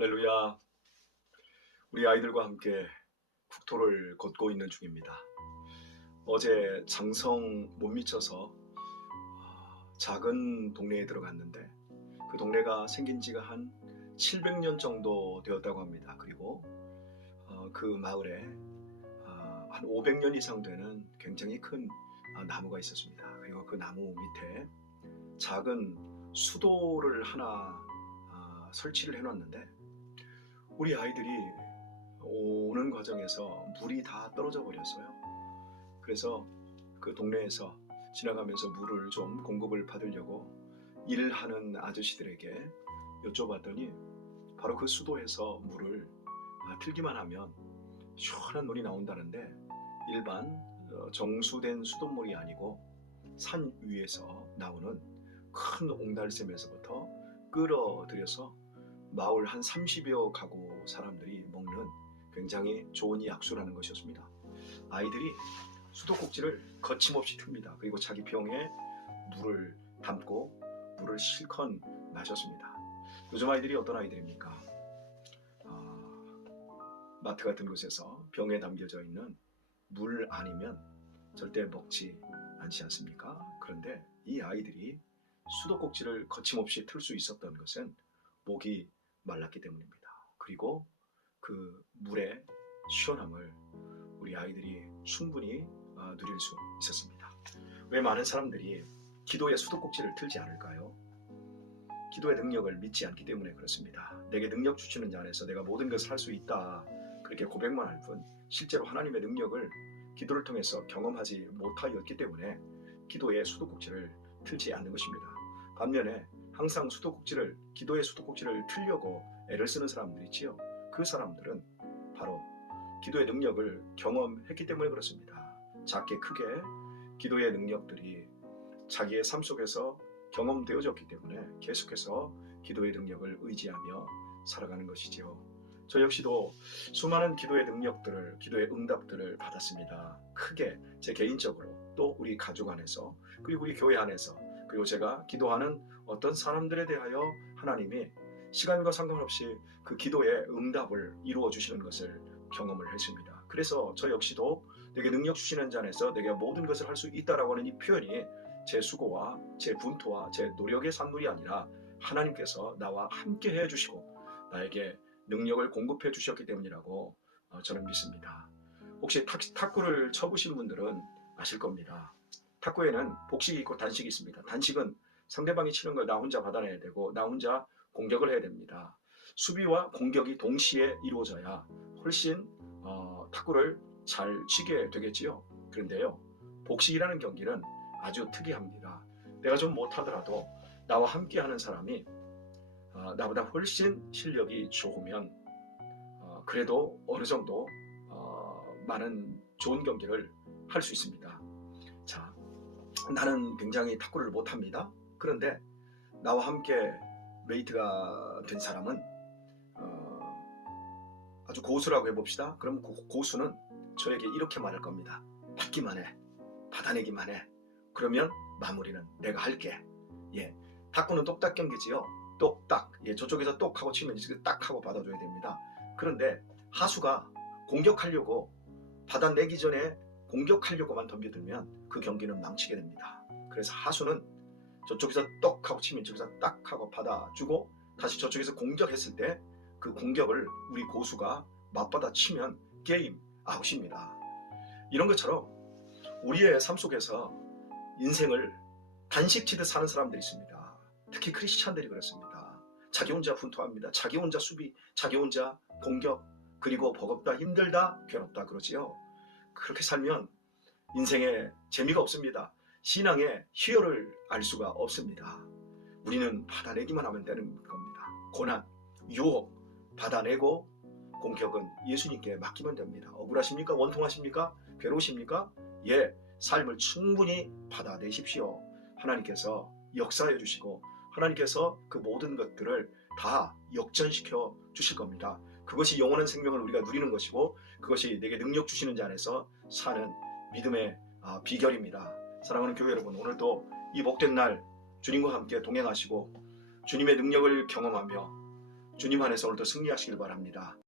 할렐루야. 우리 아이들과 함께 국토를 걷고 있는 중입니다. 어제 장성 못 미쳐서 아, 작은 동네에 들어갔는데 그 동네가 생긴 지가 한 700년 정도 되었다고 합니다. 그리고 어, 그 마을에 아, 한 500년 이상 되는 굉장히 큰 아, 나무가 있었습니다. 그리고 그 나무 밑에 작은 수도를 하나 아, 설치를 해놨는데 우리 아이들이 오는 과정에서 물이 다 떨어져 버렸어요. 그래서 그 동네에서 지나가면서 물을 좀 공급을 받으려고 일하는 아저씨들에게 여쭤봤더니 바로 그 수도에서 물을 아, 틀기만 하면 시원한 물이 나온다는데 일반 어, 정수된 수돗물이 아니고 산 위에서 나오는 큰 옹달샘에서부터 끌어들여서 마을 한 30여 가구 사람들이 먹는 굉장히 좋은 약수라는 것이었습니다. 아이들이 수도꼭지를 거침없이 틉니다. 그리고 자기 병에 물을 담고 물을 실컷 마셨습니다. 요즘 아이들이 어떤 아이들입니까? 아, 마트 같은 곳에서 병에 담겨져 있는 물 아니면 절대 먹지 않지 않습니까? 그런데 이 아이들이 수도꼭지를 거침없이 틀 수 있었던 것은 목이 말랐기 때문입니다. 그리고 그 물의 시원함을 우리 아이들이 충분히 어, 누릴 수 있었습니다. 왜 많은 사람들이 기도의 수도꼭지를 틀지 않을까요? 기도의 능력을 믿지 않기 때문에 그렇습니다. 내게 능력 주시는 자 안에서 내가 모든 것을 할 수 있다. 그렇게 고백만 할 뿐 실제로 하나님의 능력을 기도를 통해서 경험하지 못하였기 때문에 기도의 수도꼭지를 틀지 않는 것입니다. 반면에 항상 수도꼭지를 기도의 수도꼭지를 틀려고 애를 쓰는 사람들이 있지요. 그 사람들은 바로 기도의 능력을 경험했기 때문에 그렇습니다. 작게 크게 기도의 능력들이 자기의 삶 속에서 경험되어졌기 때문에 계속해서 기도의 능력을 의지하며 살아가는 것이지요. 저 역시도 수많은 기도의 능력들을, 기도의 응답들을 받았습니다. 크게 제 개인적으로 또 우리 가족 안에서 그리고 우리 교회 안에서 그리고 제가 기도하는 어떤 사람들에 대하여 하나님이 시간과 상관없이 그 기도의 응답을 이루어 주시는 것을 경험을 했습니다. 그래서 저 역시도 내게 능력 주시는 자 안에서 내가 모든 것을 할 수 있다라고 하는 이 표현이 제 수고와 제 분토와 제 노력의 산물이 아니라 하나님께서 나와 함께 해 주시고 나에게 능력을 공급해 주셨기 때문이라고 어, 저는 믿습니다. 혹시 탁, 탁구를 쳐보신 분들은 아실 겁니다. 탁구에는 복식이 있고 단식이 있습니다. 단식은 상대방이 치는 걸 나 혼자 받아내야 되고 나 혼자 공격을 해야 됩니다. 수비와 공격이 동시에 이루어져야 훨씬 어, 탁구를 잘 치게 되겠지요. 그런데요, 복식이라는 경기는 아주 특이합니다. 내가 좀 못하더라도 나와 함께 하는 사람이 어, 나보다 훨씬 실력이 좋으면 어, 그래도 어느 정도 어, 많은 좋은 경기를 할 수 있습니다. 자, 나는 굉장히 탁구를 못합니다. 그런데 나와 함께 메이트가 된 사람은 어, 아주 고수라고 해봅시다. 그럼 그 고수는 저에게 이렇게 말할 겁니다. 받기만 해. 받아내기만 해. 그러면 마무리는 내가 할게. 예. 탁구는 똑딱 경기지요. 똑딱. 예, 저쪽에서 똑 하고 치면 이제 딱 하고 받아줘야 됩니다. 그런데 하수가 공격하려고 받아내기 전에 공격하려고만 덤벼들면 그 경기는 망치게 됩니다. 그래서 하수는 저쪽에서 떡 하고 치면 저기서 딱 하고 받아주고 다시 저쪽에서 공격했을 때 그 공격을 우리 고수가 맞받아 치면 게임 아웃입니다. 이런 것처럼 우리의 삶 속에서 인생을 단식 치듯 사는 사람들이 있습니다. 특히 크리스찬들이 그렇습니다. 자기 혼자 분투합니다. 자기 혼자 수비, 자기 혼자 공격, 그리고 버겁다, 힘들다, 괴롭다 그러지요. 그렇게 살면 인생에 재미가 없습니다. 신앙의 희열을 알 수가 없습니다. 우리는 받아내기만 하면 되는 겁니다. 고난, 유혹 받아내고 공격은 예수님께 맡기면 됩니다. 억울하십니까? 원통하십니까? 괴로우십니까? 예, 삶을 충분히 받아내십시오. 하나님께서 역사해 주시고 하나님께서 그 모든 것들을 다 역전시켜 주실 겁니다. 그것이 영원한 생명을 우리가 누리는 것이고 그것이 내게 능력 주시는 자 안에서 사는 믿음의 아, 비결입니다. 사랑하는 교회 여러분, 오늘도 이 복된 날 주님과 함께 동행하시고 주님의 능력을 경험하며 주님 안에서 오늘도 승리하시길 바랍니다.